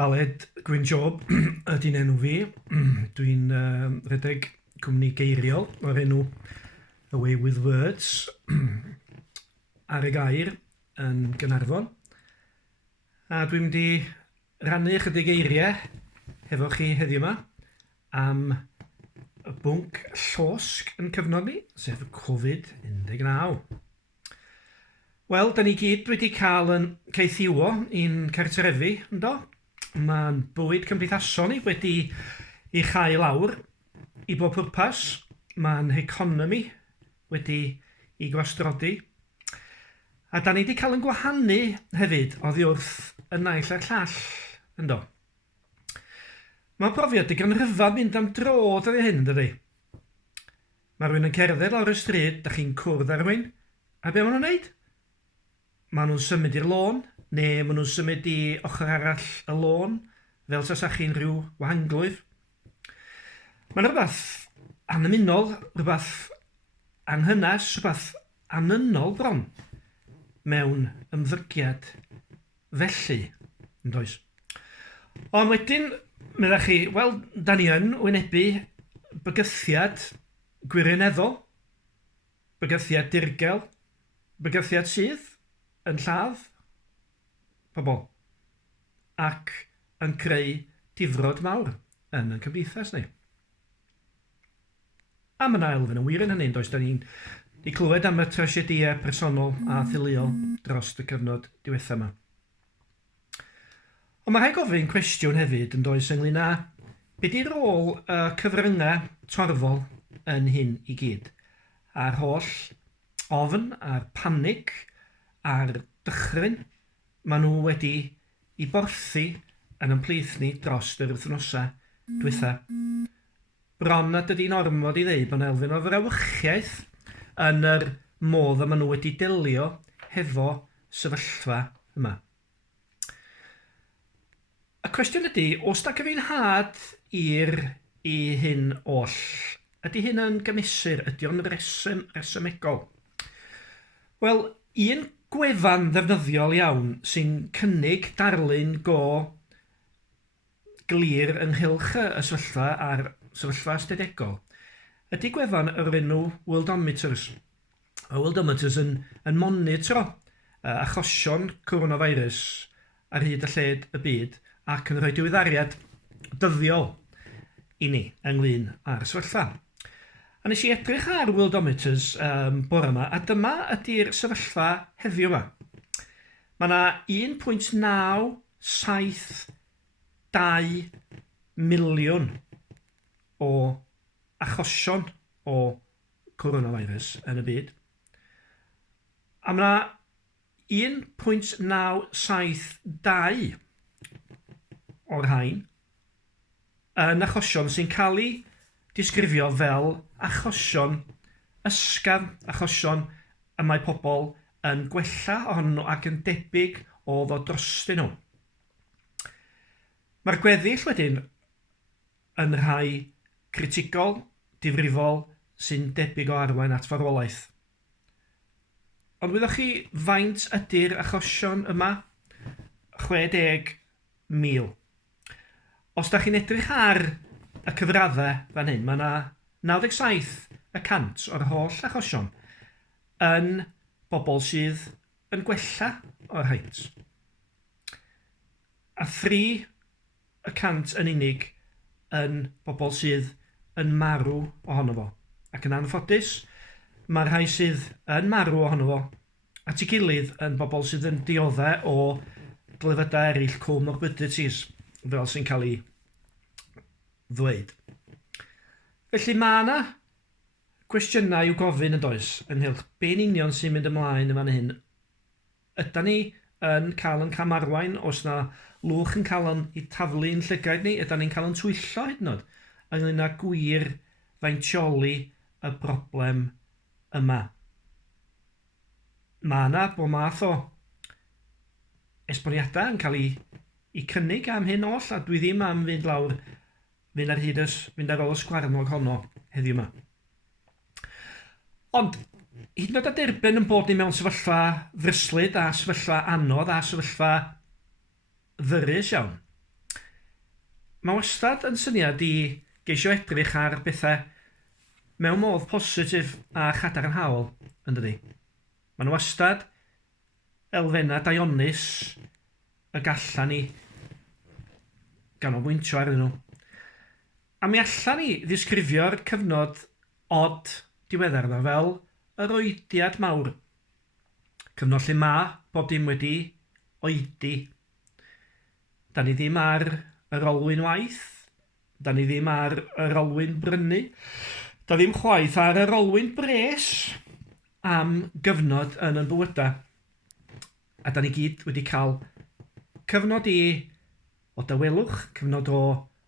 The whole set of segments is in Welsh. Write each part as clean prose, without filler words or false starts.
Aled Gwyn Job ydy'n enw fi. Dwi'n rhedeg cwmni geiriol o'r enw Away with Words ar y gair yn Gaernarfon. A dwi'n mynd i rannu chydig eiriau hefo chi heddiw yma am y bwnc llosg yn cyfnod ni, sef y Covid-19. Wel, da ni gyd wedi cael yn ceithiwo i'n cartrefi, ynddo? Mae'n bywyd cymdeithasol ni wedi ei chau lawr i bob pwrpas. Mae'n economi wedi ei gwastrodi. A da ni wedi cael yn gwahanu hefyd oddi wrth y naill a'r llall, ynddo? Mae'n profiad digon rhyfedd mynd am drodd ar hyn, dydy. Mae rhywun yn cerdded lawr y stryd, da chi'n cwrdd ar rhywun, a be maen nhw'n wneud? Maen nhw'n symud i'r lôn, neu maen nhw'n symud i ochr arall y lôn, fel sa chi'n rhyw wahanglwydd. Mae'n rhywbeth annymunol, rhywbeth anghynas, rhywbeth anynol bron mewn ymddygiad felly, yn does. Ond wedyn, meddwl chi, wel, da ni yn wynebu bygythiad gwirioneddol, bygythiad dirgel, bygythiad sydd yn lladd pobl ac yn creu difrod mawr yn y cymdeithas ni. A mae yna elfen yn wir yn hynny, does, da ni'n clywed am y tragediau personol a theuluol dros y cyfnod diwethaf yma. Ond mae rhaid gofyn cwestiwn hefyd yn does ynglyn â be di rôl y cyfryngau torfol yn hyn i gyd. A'r holl ofn, a'r panig, a'r dychryn maen nhw wedi i borthi yn ymplith ni dros yr wythnosau diwetha. Bron nad ydy'n ormod i ddeud bod elfen o frawychiaeth yn yr modd a maen nhw wedi delio hefo sefyllfa yma. Y cwestiwn ydy, os da cyfeinhad i hyn oll, ydy hyn yn gymesur, ydy o'n resymegol? Wel, un gwefan ddefnyddiol iawn sy'n cynnig darlun go glir ynghylch y sefyllfa a'r sefyllfa ystadegol ydy gwefan yr enw Worldometers. Y Worldometers yn monitro achosion coronavirus ar hyd y lled y byd ac yn rhoi diweddariad dyddiol i ni ynglyn â'r sefyllfa. A nes i edrych ar Worldometers bore yma, a dyma ydy'r sefyllfa heddiw yma. Mae yna 1.972 miliwn o achosion o coronavirus yn y byd. A mae yna 1.972 o'r rhain yn achosion sy'n cael ei disgrifio fel achosion ysgafn, achosion y mae pobl yn gwella ohonyn nhw ac yn debyg o ddod drostyn nhw. Mae'r gweddill wedyn yn rhai critigol, difrifol, sy'n debyg o arwain at farwolaeth. Ond wyddwch chi faint ydy'r achosion yma? 60,000. Os da chi'n edrych ar y cyfraddau fan hyn, mae yna 97% o'r holl achosion yn bobl sydd yn gwella o'r haint. A 3% yn unig yn bobl sydd yn marw ohono fo. Ac yn anffodus, mae rhai sydd yn marw ohono fo at ei gilydd yn bobl sydd yn dioddau o glefydau eraill comorbidities fel sy'n cael ei ddweud. Felly mae yna cwestiynau i'w gofyn yn does ynghylch be'n union sy'n mynd ymlaen yn fan hyn. Ydyn ni yn cael yn camarwain os na lwch yn cael yn ei taflu'n llygaid ni? Ydyn ni'n cael yn twyllo hyd yn oed ynglyn â gwir faintioli y broblem yma? Mae yna bod math o esboniadau yn cael ei cynnig am hyn oll, a dwi ddim am fynd lawr fynd ar ôl y sgwarnog honno heddiw yma. Ond, hyd yn oed a derbyn yn bod ni mewn sefyllfa ddryslyd a sefyllfa anodd a sefyllfa ddyrus iawn, mae wastad yn syniad i geisio edrych ar bethau mewn modd positif a chadarnhaol, yn dydi. Mae'n wastad elfennau dionus y gallan ni ganolbwyntio arnyn nhw. A mi allan ni ddisgrifio'r cyfnod od diweddar yma fel yr oediad mawr. Cyfnod lle mae bob dim wedi oedi. Da ni ddim ar yr olwyn waith. Da ni ddim ar yr olwyn brynu. Da ddim chwaith ar yr olwyn bres am gyfnod yn yn bywydau. A da ni gyd wedi cael cyfnod o dawelwch, cyfnod o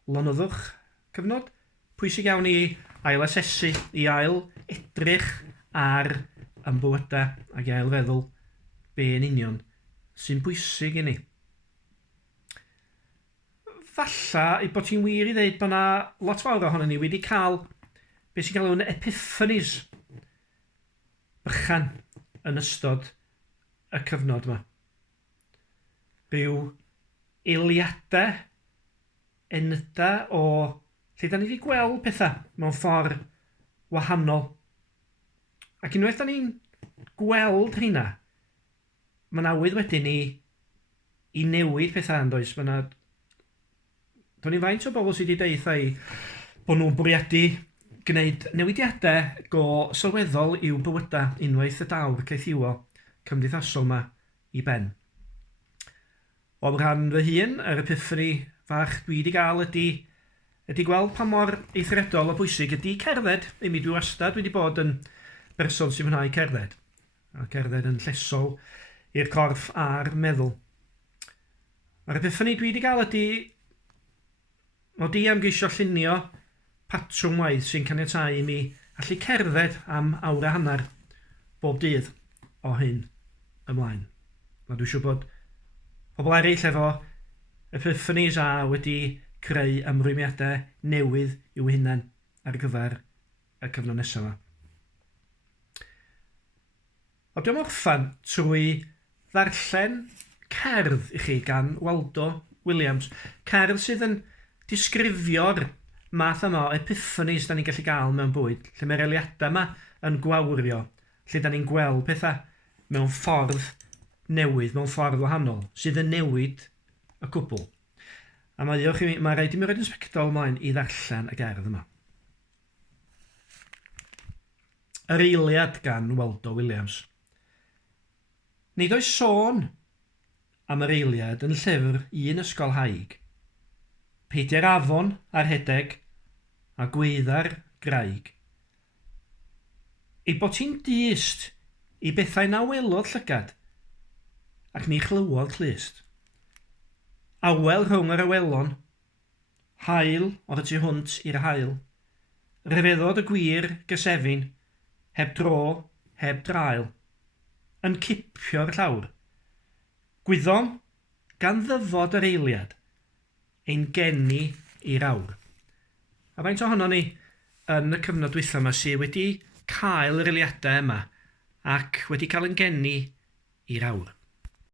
lonoddwch, cyfnod pwysig iawn i ail asesu, i ail edrych ar yn bywydau ac i ail feddwl be yn union sy'n bwysig i ni. Falla i bod ti'n wir i ddeud bod yna lot fawr ohono ni wedi cael beth sy'n cael yn epiphanies bychan yn ystod y cyfnod yma. Rhyw eiliadau, enydau o lle da ni wedi gweld pethau mewn ffordd wahanol. Ac unwaith da ni'n gweld rheina, mae'n awydd wedyn i newid pethau yn does. Do'n ni'n faint o bobl sydd wedi deud i bod nhw'n bwriadu gwneud newidiadau go sylweddol i'w bywydau unwaith y dawr ceithiwol cymdeithasol yma i ben. O rhan fy hun, yr epiphany fach dwi wedi gael ydy gweld pa mor eithriadol o bwysig ydy cerdded. Mi dwi wastad wedi bod yn berson sy'n mwynhau cerdded. A cerdded yn llesol i'r corff a'r meddwl. Yr epiphany dwi wedi gael ydy am geisio llunio patrwm waith sy'n caniatáu i mi allu cerdded am awr a hanner bob dydd o hyn ymlaen. Mae dwi'n siŵr bod pobl eraill efo epiphanies a wedi creu ymrwymiadau newydd i'w hunain ar gyfer y cyfnod nesaf yma. O dwi'n orffan trwy ddarllen cerdd i chi gan Waldo Williams. Cerdd sydd yn disgrifio'r math yma o epiphanies da ni'n gallu gael mewn bywyd, lle mae'r eiliadau yma yn gwawrio, lle da ni'n gweld pethau mewn ffordd newydd, mewn ffordd wahanol, sydd yn newid y cwbl. A mae rhaid i mi roed yn sbectol ymlaen i ddarllen y gerdd yma. Yr eiliad gan Waldo Williams. Nid oes sôn am yr eiliad yn llyfr un ysgolhaig. Peidiau'r afon a'r hedeg a gweidda'r graig. Ei bod ti'n dyst i bethau na welodd llygad ac ni chlywodd clust. Awel rhwng yr awelon, hael o'r tu hwnt i'r hael, rhyfeddod y gwir gysefin, heb dro, heb drael, yn cipio'r llawr. Gwyddom gan ddyfod yr eiliad, ein geni i'r awr. A faint ohono ni yn y cyfnod dwytha yma sydd wedi cael yr eiliadau yma ac wedi cael yn geni i'r awr.